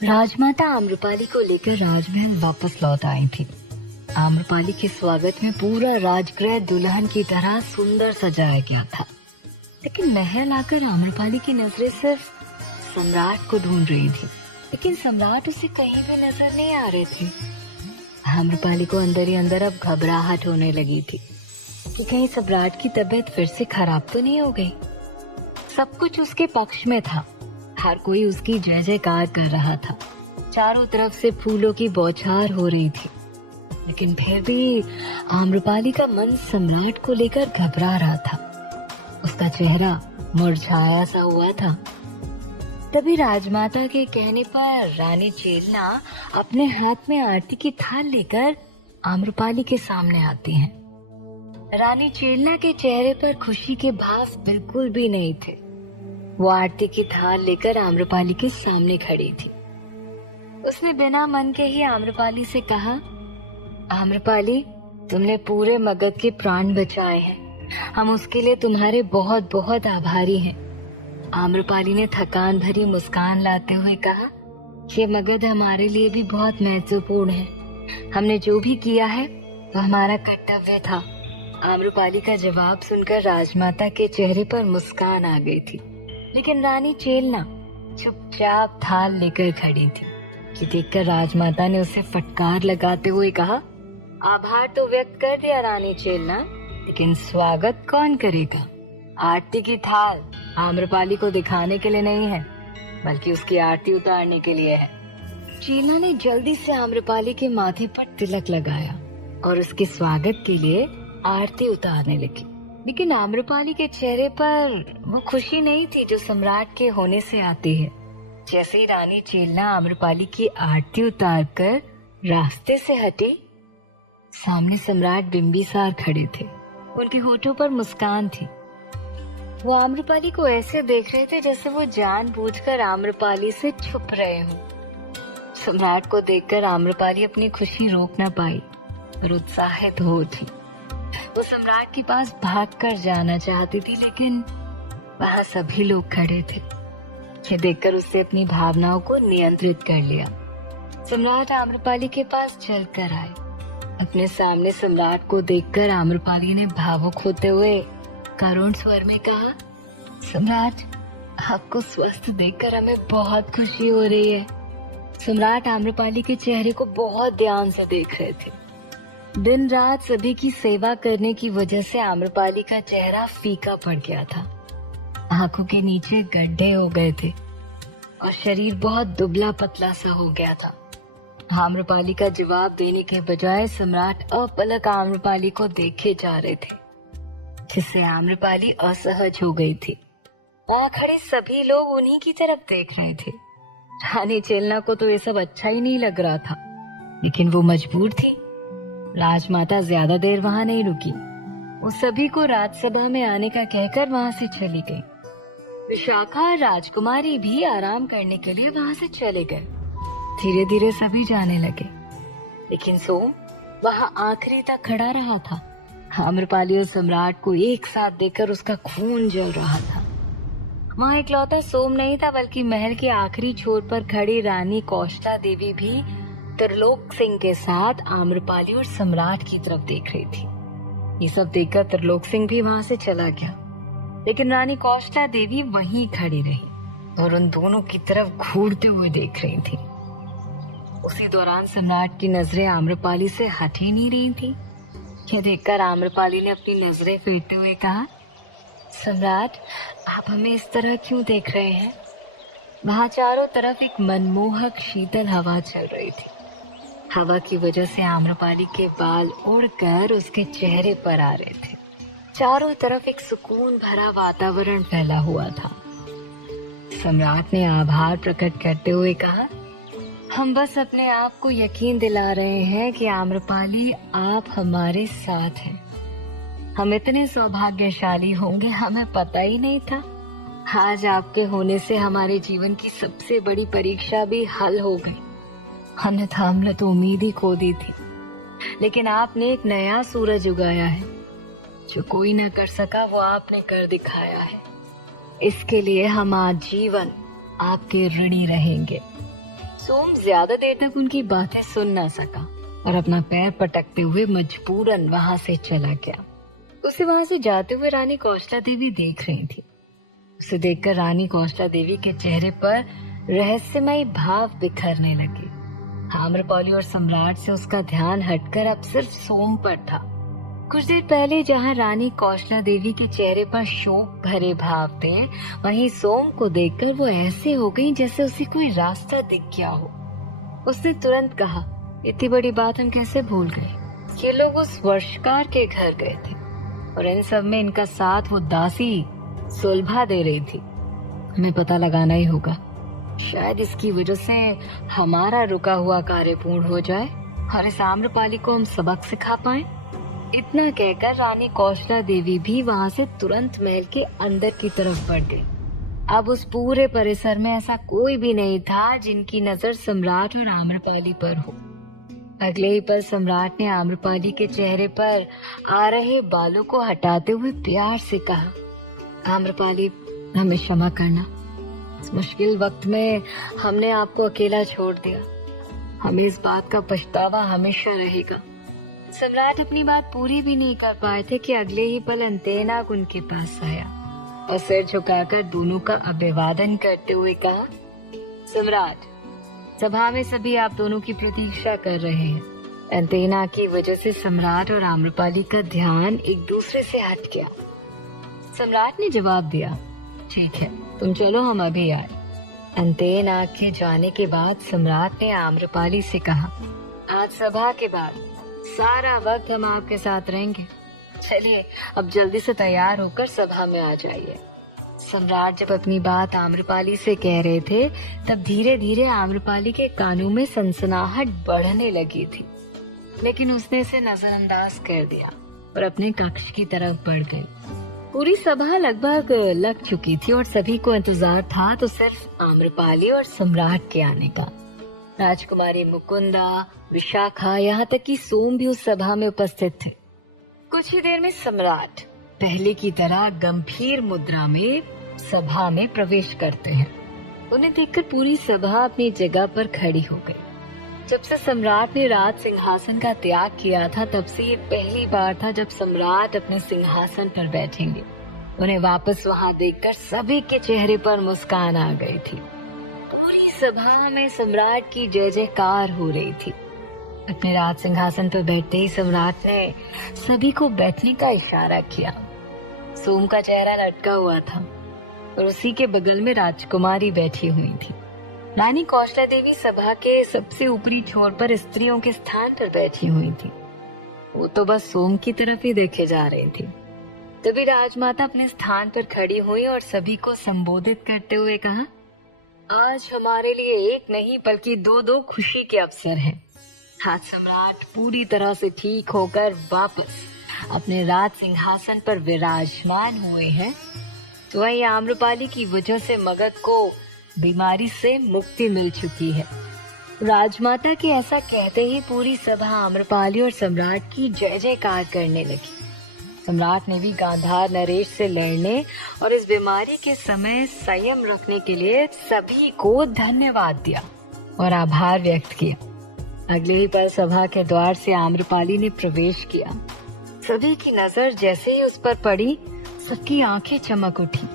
राजमाता आम्रपाली को लेकर राजमहल वापस लौट आई थी। आम्रपाली के स्वागत में पूरा राजगृह दुल्हन की तरह सुंदर सजाया गया था। लेकिन महल आकर आम्रपाली की नजरें सिर्फ सम्राट को ढूंढ रही थी, लेकिन सम्राट उसे कहीं भी नजर नहीं आ रहे थे। आम्रपाली को अंदर ही अंदर अब घबराहट होने लगी थी कि कहीं सम्राट की तबीयत फिर से खराब तो नहीं हो गई। सब कुछ उसके पक्ष में था। हर कोई उसकी जय जयकार कर रहा था। चारों तरफ से फूलों की बौछार हो रही थी, लेकिन फिर भी आम्रपाली का मन सम्राट को लेकर घबरा रहा था। उसका चेहरा मुरझाया सा हुआ था। तभी राजमाता के कहने पर रानी चेलना अपने हाथ में आरती की थाल लेकर आम्रपाली के सामने आती हैं। रानी चेलना के चेहरे पर खुशी के भाव बिल्कुल भी नहीं थे। वो आरती की थाल लेकर आम्रपाली के सामने खड़ी थी। उसने बिना मन के ही आम्रपाली से कहा, आम्रपाली, तुमने पूरे मगध के प्राण बचाए हैं। हम उसके लिए तुम्हारे बहुत बहुत आभारी हैं। आम्रपाली ने थकान भरी मुस्कान लाते हुए कहा, ये मगध हमारे लिए भी बहुत महत्वपूर्ण है। हमने जो भी किया है वो हमारा कर्तव्य था। आम्रपाली का जवाब सुनकर राजमाता के चेहरे पर मुस्कान आ गई थी, लेकिन रानी चेलना चुपचाप थाल लेकर खड़ी थी। ये देखकर राजमाता ने उसे फटकार लगाते हुए कहा, आभार तो व्यक्त कर दिया रानी चेलना, लेकिन स्वागत कौन करेगा? आरती की थाल आम्रपाली को दिखाने के लिए नहीं है, बल्कि उसकी आरती उतारने के लिए है। चेलना ने जल्दी से आम्रपाली के माथे पर तिलक लगाया और उसके स्वागत के लिए आरती उतारने लगी। लेकिन आम्रपाली के चेहरे पर वो खुशी नहीं थी जो सम्राट के होने से आती है। जैसे ही रानी चेलना आम्रपाली की आरती उतारकर रास्ते से हटी, सामने सम्राट बिंबिसार खड़े थे। उनके होठों पर मुस्कान थी। वो आम्रपाली को ऐसे देख रहे थे जैसे वो जानबूझकर आम्रपाली से छुप रहे हों। सम्राट को देखकर आम्रपाली अपनी खुशी रोक न पाई और उत्साहित हो उठी। वो सम्राट के पास भागकर जाना चाहती थी, लेकिन वहाँ सभी लोग खड़े थे। ये देखकर उससे अपनी भावनाओं को नियंत्रित कर लिया। सम्राट आम्रपाली के पास चलकर आए। अपने सामने सम्राट को देखकर आम्रपाली ने भावुक होते हुए करुण स्वर में कहा, सम्राट, आपको स्वस्थ देखकर हमें बहुत खुशी हो रही है। सम्राट आम्रपाली के चेहरे को बहुत ध्यान से देख रहे थे। दिन रात सभी की सेवा करने की वजह से आम्रपाली का चेहरा फीका पड़ गया था। आंखों के नीचे गड्ढे हो गए थे और शरीर बहुत दुबला पतला सा हो गया था। आम्रपाली का जवाब देने के बजाय सम्राट अपलक आम्रपाली को देखे जा रहे थे, जिससे आम्रपाली असहज हो गई थी। वहाँ खड़े सभी लोग उन्हीं की तरफ देख रहे थे। रानी चेलना को तो ये सब अच्छा ही नहीं लग रहा था, लेकिन वो मजबूर थी। राजमाता ज्यादा देर वहां नहीं रुकी। वो सभी को राजसभा में आने का कहकर वहां से चली गई। विशाखा और राजकुमारी भी आराम करने के लिए वहां से चले गए। धीरे धीरे सभी जाने लगे, लेकिन सोम वहां आखिरी तक खड़ा रहा था। आम्रपाली और सम्राट को एक साथ देखकर उसका खून जल रहा था। वहां इकलौता सोम नहीं था, बल्कि महल के आखिरी छोर पर खड़ी रानी कौशला देवी भी त्रिलोक सिंह के साथ आम्रपाली और सम्राट की तरफ देख रही थी। ये सब देखकर त्रिलोक सिंह भी वहां से चला गया, लेकिन रानी कौशला देवी वहीं खड़ी रही और उन दोनों की तरफ घूरते हुए देख रही थी। उसी दौरान सम्राट की नजरें आम्रपाली से हट ही नहीं रही थी। ये देखकर आम्रपाली ने अपनी नजरें फेरते हुए कहा, सम्राट, आप हमें इस तरह क्यों देख रहे हैं? वहां चारों तरफ एक मनमोहक शीतल हवा चल रही थी। हवा की वजह से आम्रपाली के बाल उड़कर उसके चेहरे पर आ रहे थे। चारों तरफ एक सुकून भरा वातावरण फैला हुआ था। सम्राट ने आभार प्रकट करते हुए कहा, हम बस अपने आप को यकीन दिला रहे हैं कि आम्रपाली, आप हमारे साथ हैं। हम इतने सौभाग्यशाली होंगे, हमें पता ही नहीं था। आज आपके होने से हमारे जीवन की सबसे बड़ी परीक्षा भी हल हो गई। अन्यथा हमने तो उम्मीद ही खो दी थी, लेकिन आपने एक नया सूरज उगाया है। जो कोई न कर सका वो आपने कर दिखाया है। इसके लिए हम आजीवन आपके ऋणी रहेंगे। सोम ज्यादा देर तक उनकी बातें सुन न सका और अपना पैर पटकते हुए मजबूरन वहां से चला गया। उसे वहां से जाते हुए रानी कौशला देवी देख रही थी। उसे देखकर रानी कौशला देवी के चेहरे पर रहस्यमय भाव बिखरने लगे। आम्रपाली और सम्राट से उसका ध्यान हटकर अब सिर्फ सोम पर था। कुछ देर पहले जहां रानी कौशला देवी के चेहरे पर शोक भरे भाव थे, वहीं सोम को देखकर वो ऐसे हो गई जैसे उसे कोई रास्ता दिख गया हो। उसने तुरंत कहा, इतनी बड़ी बात हम कैसे भूल गए। ये लोग उस वर्षकार के घर गए थे और इन सब में इनका साथ वो दासी सुलभा दे रही थी। हमें पता लगाना ही होगा। शायद इसकी वजह से हमारा रुका हुआ कार्य पूर्ण हो जाए और इस आम्रपाली को हम सबक सिखा पाए। इतना कहकर रानी कौशला देवी भी वहां से तुरंत महल के अंदर की तरफ बढ़ गई। अब उस पूरे परिसर में ऐसा कोई भी नहीं था जिनकी नजर सम्राट और आम्रपाली पर हो। अगले ही पल सम्राट ने आम्रपाली के चेहरे पर आ रहे बालों को हटाते हुए प्यार से कहा, आम्रपाली, हमें क्षमा करना। इस मुश्किल वक्त में हमने आपको अकेला छोड़ दिया। हमें इस बात का पछतावा हमेशा रहेगा। सम्राट अपनी बात पूरी भी नहीं कर पाए थे कि अगले ही पल अंतेनाग उनके पास आया और सिर झुकाकर दोनों का अभिवादन करते हुए कहा, सम्राट, सभा में सभी आप दोनों की प्रतीक्षा कर रहे हैं। अंतेनाग की वजह से सम्राट और आम्रपाली का ध्यान एक दूसरे से हट गया। सम्राट ने जवाब दिया, ठीक है, तुम चलो, हम अभी आए। अंतेनाग के जाने के बाद सम्राट ने आम्रपाली से कहा, आज सभा के बाद सारा वक्त हम आपके साथ रहेंगे। चलिए अब जल्दी से तैयार होकर सभा में आ जाइए। सम्राट जब अपनी बात आम्रपाली से कह रहे थे, तब धीरे धीरे आम्रपाली के कानों में सनसनाहट बढ़ने लगी थी, लेकिन उसने इसे नजरअंदाज कर दिया और अपने कक्ष की तरफ बढ़ गई। पूरी सभा लगभग लग चुकी थी और सभी को इंतजार था तो सिर्फ आम्रपाली और सम्राट के आने का। राजकुमारी मुकुंदा, विशाखा, यहाँ तक कि सोम भी उस सभा में उपस्थित थे। कुछ ही देर में सम्राट पहले की तरह गंभीर मुद्रा में सभा में प्रवेश करते हैं। उन्हें देखकर पूरी सभा अपनी जगह पर खड़ी हो गई। जब से सम्राट ने राज सिंहासन का त्याग किया था, तब से ये पहली बार था जब सम्राट अपने सिंहासन पर बैठेंगे। उन्हें वापस वहां देखकर सभी के चेहरे पर मुस्कान आ गई थी। पूरी सभा में सम्राट की जय जयकार हो रही थी। अपने राज सिंहासन पर बैठते ही सम्राट ने सभी को बैठने का इशारा किया। सोम का चेहरा लटका हुआ था और उसी के बगल में राजकुमारी बैठी हुई थी। रानी कौशला देवी सभा के सबसे ऊपरी छोर पर स्त्रियों के स्थान पर बैठी हुई थी। वो तो बस सोम की तरफ ही देखे जा रही थी। तभी राजमाता अपने स्थान पर खड़ी हुई और सभी को संबोधित करते हुए कहा, आज हमारे लिए एक नहीं बल्कि दो दो खुशी के अवसर हैं। आज सम्राट पूरी तरह से ठीक होकर वापस अपने राज सिंहासन पर विराजमान हुए हैं, तो वही आम्रपाली की वजह से मगध को बीमारी से मुक्ति मिल चुकी है। राजमाता के ऐसा कहते ही पूरी सभा आम्रपाली और सम्राट की जय जयकार करने लगी। सम्राट ने भी गांधार नरेश से लड़ने और इस बीमारी के समय संयम रखने के लिए सभी को धन्यवाद दिया और आभार व्यक्त किया। अगले ही पल सभा के द्वार से आम्रपाली ने प्रवेश किया। सभी की नजर जैसे ही उस पर पड़ी, सबकी आंखें चमक उठी।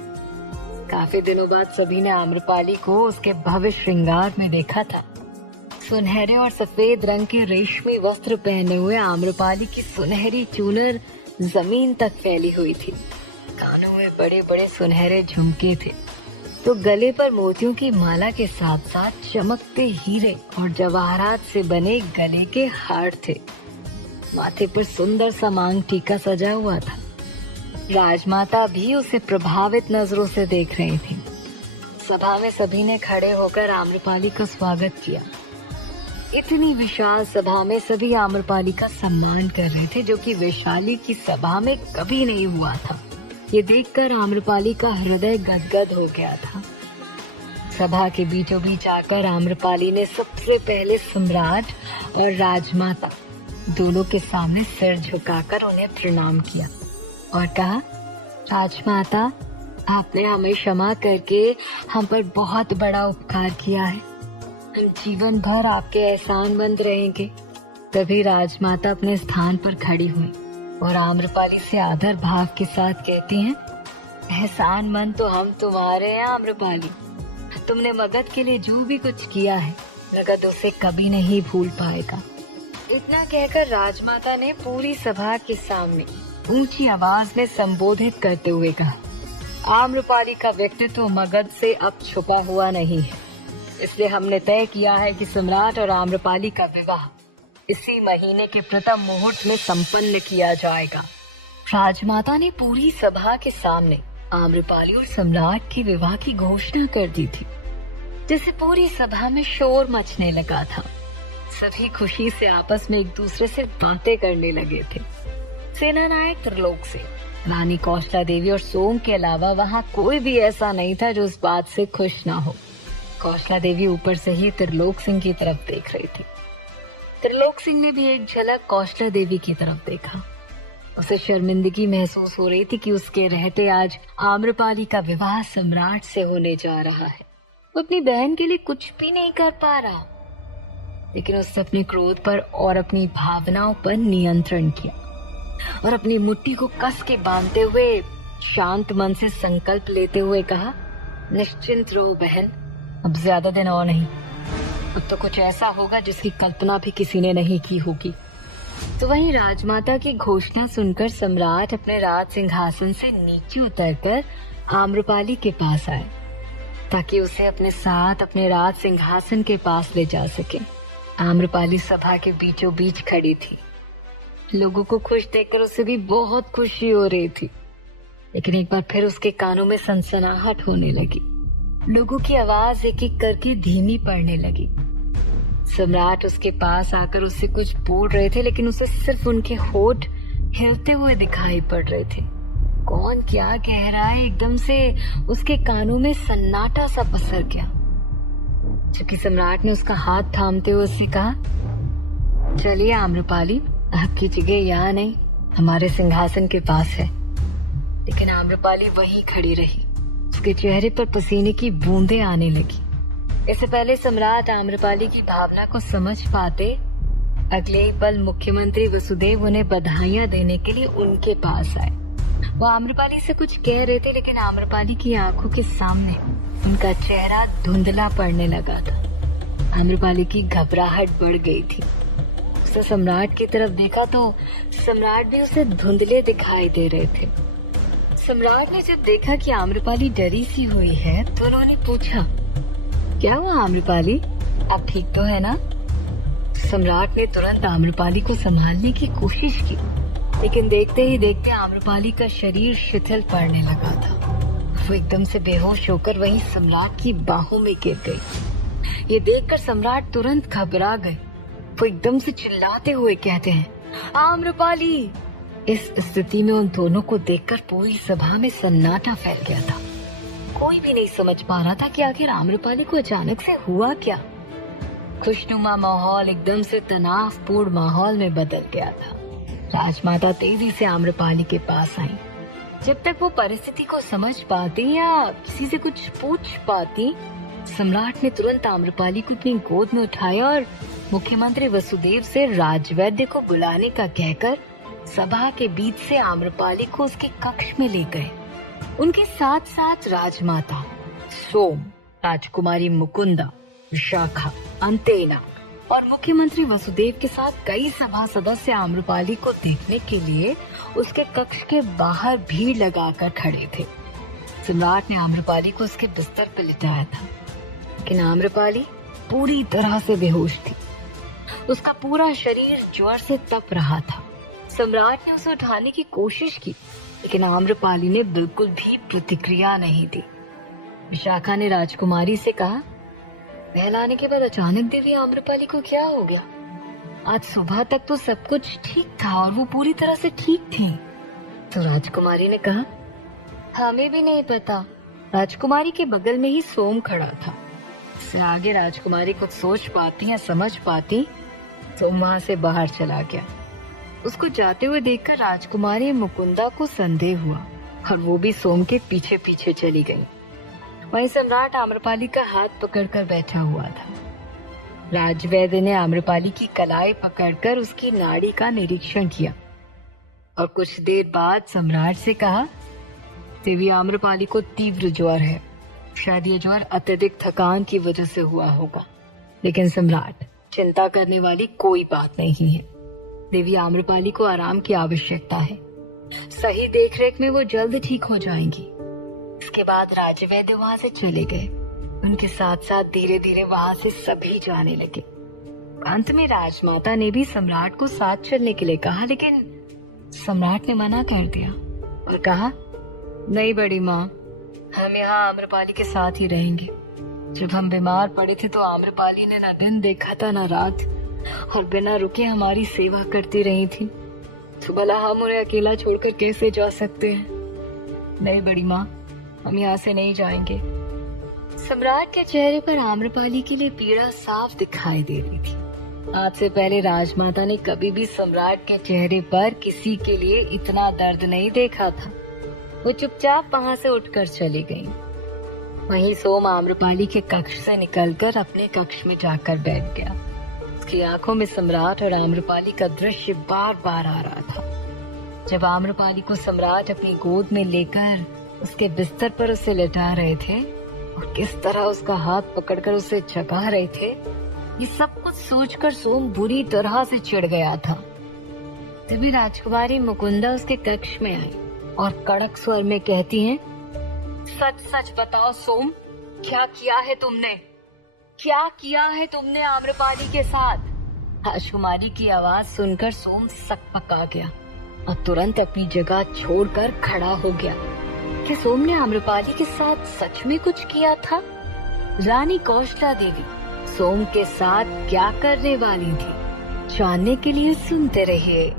काफी दिनों बाद सभी ने आम्रपाली को उसके भव्य श्रृंगार में देखा था। सुनहरे और सफेद रंग के रेशमी वस्त्र पहने हुए आम्रपाली की सुनहरी चूनर जमीन तक फैली हुई थी। कानों में बड़े बड़े सुनहरे झुमके थे, तो गले पर मोतियों की माला के साथ साथ चमकते हीरे और जवाहरात से बने गले के हार थे। माथे पर सुंदर सा मांग टीका सजा हुआ था। राजमाता भी उसे प्रभावित नजरों से देख रही थी। सभा में सभी ने खड़े होकर आम्रपाली का स्वागत किया। इतनी विशाल सभा में सभी आम्रपाली का सम्मान कर रहे थे, जो कि वैशाली की सभा में कभी नहीं हुआ था। ये देखकर आम्रपाली का हृदय गदगद हो गया था। सभा के बीचों बीच आकर आम्रपाली ने सबसे पहले सम्राट और राजमाता दोनों के सामने सिर झुकाकर उन्हें प्रणाम किया और कहा, राजमाता, आपने हमें क्षमा करके हम पर बहुत बड़ा उपकार किया है। हम जीवन भर आपके एहसानमंद रहेंगे। तभी राजमाता अपने स्थान पर खड़ी हुई और आम्रपाली से आदर भाव के साथ कहती हैं, एहसानमंद तो हम तुम्हारे हैं आम्रपाली। तुमने मगध के लिए जो भी कुछ किया है, मगध उसे कभी नहीं भूल पाएगा। इतना कहकर राजमाता ने पूरी सभा के सामने ऊंची आवाज में संबोधित करते हुए कहा, आम्रपाली का व्यक्तित्व मगध से अब छुपा हुआ नहीं है, इसलिए हमने तय किया है कि सम्राट और आम्रपाली का विवाह इसी महीने के प्रथम मुहूर्त में संपन्न किया जाएगा। राजमाता ने पूरी सभा के सामने आम्रपाली और सम्राट के विवाह की घोषणा कर दी थी, जिससे पूरी सभा में शोर मचने लगा था। सभी खुशी से आपस में एक दूसरे से बातें करने लगे थे। सेनानायक त्रिलोक से रानी कौशला देवी और सोम के अलावा वहाँ कोई भी ऐसा नहीं था जो इस बात से खुश ना हो। कौशला देवी ऊपर से ही त्रिलोक सिंह की तरफ देख रही थी। त्रिलोक सिंह ने भी एक झलक कौशला देवी की तरफ देखा। उसे शर्मिंदगी महसूस हो रही थी कि उसके रहते आज आम्रपाली का विवाह सम्राट से होने जा रहा है। वो अपनी बहन के लिए कुछ भी नहीं कर पा रहा, लेकिन उसने अपने क्रोध पर और अपनी भावनाओं पर नियंत्रण किया और अपनी मुट्ठी को कस के बांधते हुए शांत मन से संकल्प लेते हुए कहा, निश्चिंत रहो बहन, अब ज्यादा दिन और नहीं। अब तो कुछ ऐसा होगा जिसकी कल्पना भी किसी ने नहीं की होगी। तो वहीं राजमाता की घोषणा सुनकर सम्राट अपने राज सिंहासन से नीचे उतरकर आम्रपाली के पास आए, ताकि उसे अपने साथ अपने राज सिंहासन के पास ले जा सके। आम्रपाली सभा के बीचों बीच खड़ी थी। लोगों को खुश देखकर उसे भी बहुत खुशी हो रही थी, लेकिन एक बार फिर उसके कानों में सनसनाहट होने लगी। लोगों की आवाज एक एक करके धीमी पड़ने लगी। सम्राट उसके पास आकर उससे कुछ बोल रहे थे, लेकिन उसे सिर्फ उनके होठ हिलते हुए दिखाई पड़ रहे थे। कौन क्या कह रहा है, एकदम से उसके कानों में सन्नाटा सा पसर गया। जबकि सम्राट ने उसका हाथ थामते हुए उससे कहा, चलिए आम्रपाली, आपकी जगह यहाँ नहीं, हमारे सिंहासन के पास है। लेकिन आम्रपाली वहीं खड़ी रही। उसके चेहरे पर पसीने की बूंदें आने लगी। इससे पहले सम्राट आम्रपाली की भावना को समझ पाते, अगले ही पल मुख्यमंत्री वसुदेव उन्हें बधाइयां देने के लिए उनके पास आए। वो आम्रपाली से कुछ कह रहे थे, लेकिन आम्रपाली की आंखों के सामने उनका चेहरा धुंधला पड़ने लगा था। आम्रपाली की घबराहट बढ़ गई थी। उसने सम्राट की तरफ देखा तो सम्राट भी उसे धुंधले दिखाई दे रहे थे। सम्राट ने जब देखा कि आम्रपाली डरी सी हुई है, तो उन्होंने पूछा, क्या हुआ आम्रपाली, आप ठीक तो है ना? सम्राट ने तुरंत आम्रपाली को संभालने की कोशिश की, लेकिन देखते ही देखते आम्रपाली का शरीर शिथिल पड़ने लगा था। वो एकदम से बेहोश होकर वहीं सम्राट की बाहों में गिर गई। ये देखकर सम्राट तुरंत घबरा गए। वो एकदम से चिल्लाते हुए कहते हैं, आम्रपाली। इस स्थिति में उन दोनों को देखकर पूरी सभा में सन्नाटा फैल गया था। कोई भी नहीं समझ पा रहा था कि आखिर आम्रपाली को अचानक से हुआ क्या। खुशनुमा माहौल एकदम से तनावपूर्ण माहौल में बदल गया था। राजमाता तेजी से आम्रपाली के पास आई। जब तक वो परिस्थिति को समझ पाती या किसी से कुछ पूछ पाती, सम्राट ने तुरंत आम्रपाली को अपनी गोद में उठाया और मुख्यमंत्री वसुदेव से राजवैद्य को बुलाने का कहकर सभा के बीच से आम्रपाली को उसके कक्ष में ले गए। उनके साथ साथ राजमाता, सोम, राजकुमारी मुकुंदा, विशाखा, अंतेना और मुख्यमंत्री वसुदेव के साथ कई सभा सदस्य आम्रपाली को देखने के लिए उसके कक्ष के बाहर भीड़ लगाकर खड़े थे। सम्राट ने आम्रपाली को उसके बिस्तर पर लिटाया था, लेकिन आम्रपाली पूरी तरह से बेहोश थी। उसका पूरा शरीर ज्वर से तप रहा था। सम्राट ने उसे उठाने की कोशिश की, लेकिन आम्रपाली ने बिल्कुल भी प्रतिक्रिया नहीं दी। विशाखा ने राजकुमारी से कहा, बहलाने के बाद अचानक देवी आम्रपाली को क्या हो गया? आज सुबह तक तो सब कुछ ठीक था और वो पूरी तरह से ठीक थी। तो राजकुमारी ने कहा, हमें भी नहीं पता। राजकुमारी के बगल में ही सोम खड़ा था। इससे आगे राजकुमारी कुछ सोच पाती या समझ पाती, सोम वहां से बाहर चला गया। उसको जाते हुए देखकर राजकुमारी मुकुंदा को संदेह हुआ और वो भी सोम के पीछे पीछे चली गई। वहीं सम्राट आम्रपाली का हाथ पकड़कर बैठा हुआ था। राजवैद्य ने आम्रपाली की कलाई पकड़कर उसकी नाड़ी का निरीक्षण किया और कुछ देर बाद सम्राट से कहा, देवी आम्रपाली को तीव्र ज्वर है। शायद ये ज्वर अत्यधिक थकान की वजह से हुआ होगा। लेकिन सम्राट, चिंता करने वाली कोई बात नहीं है। देवी आम्रपाली को आराम की आवश्यकता है। सही देखरेख में वो जल्द ठीक हो जाएंगी। इसके बाद राजवैद्य वहां से चले गए। उनके साथ साथ धीरे धीरे वहां से सभी जाने लगे। अंत में राजमाता ने भी सम्राट को साथ चलने के लिए कहा, लेकिन सम्राट ने मना कर दिया और कहा, नहीं बड़ी माँ, हम यहाँ आम्रपाली के साथ ही रहेंगे। जब हम बीमार पड़े थे तो आम्रपाली ने न दिन देखा था न रात, और बिना रुके हमारी सेवा करती रही थी। तो भला हम उन्हें अकेला छोड़कर कैसे जा सकते हैं? नहीं बड़ी माँ, हम यहाँ से नहीं जाएंगे। सम्राट के चेहरे पर आम्रपाली के लिए पीड़ा साफ दिखाई दे रही थी। आज से पहले राजमाता ने कभी भी सम्राट के चेहरे पर किसी के लिए इतना दर्द नहीं देखा था। वो चुपचाप वहां से उठकर चली गई। वहीं सोम आम्रपाली के कक्ष से निकलकर अपने कक्ष में जाकर बैठ गया। उसकी आंखों में सम्राट और आम्रपाली का दृश्य बार बार आ रहा था। जब आम्रपाली को सम्राट अपनी गोद में लेकर उसके बिस्तर पर उसे लेटा रहे थे और किस तरह उसका हाथ पकड़कर उसे जगा रहे थे, ये सब कुछ सोचकर सोम बुरी तरह से चिढ़ गया था। तभी राजकुमारी मुकुंदा उसके कक्ष में आई और कड़क स्वर में कहती हैं, सच सच बताओ सोम, क्या किया है तुमने? क्या किया है तुमने आम्रपाली के साथ? राजकुमारी की आवाज सुनकर सोम सकपका गया और तुरंत अपनी जगह छोड़कर खड़ा हो गया। क्या सोम ने आम्रपाली के साथ सच में कुछ किया था? रानी कौशला देवी सोम के साथ क्या करने वाली थी, जानने के लिए सुनते रहिए।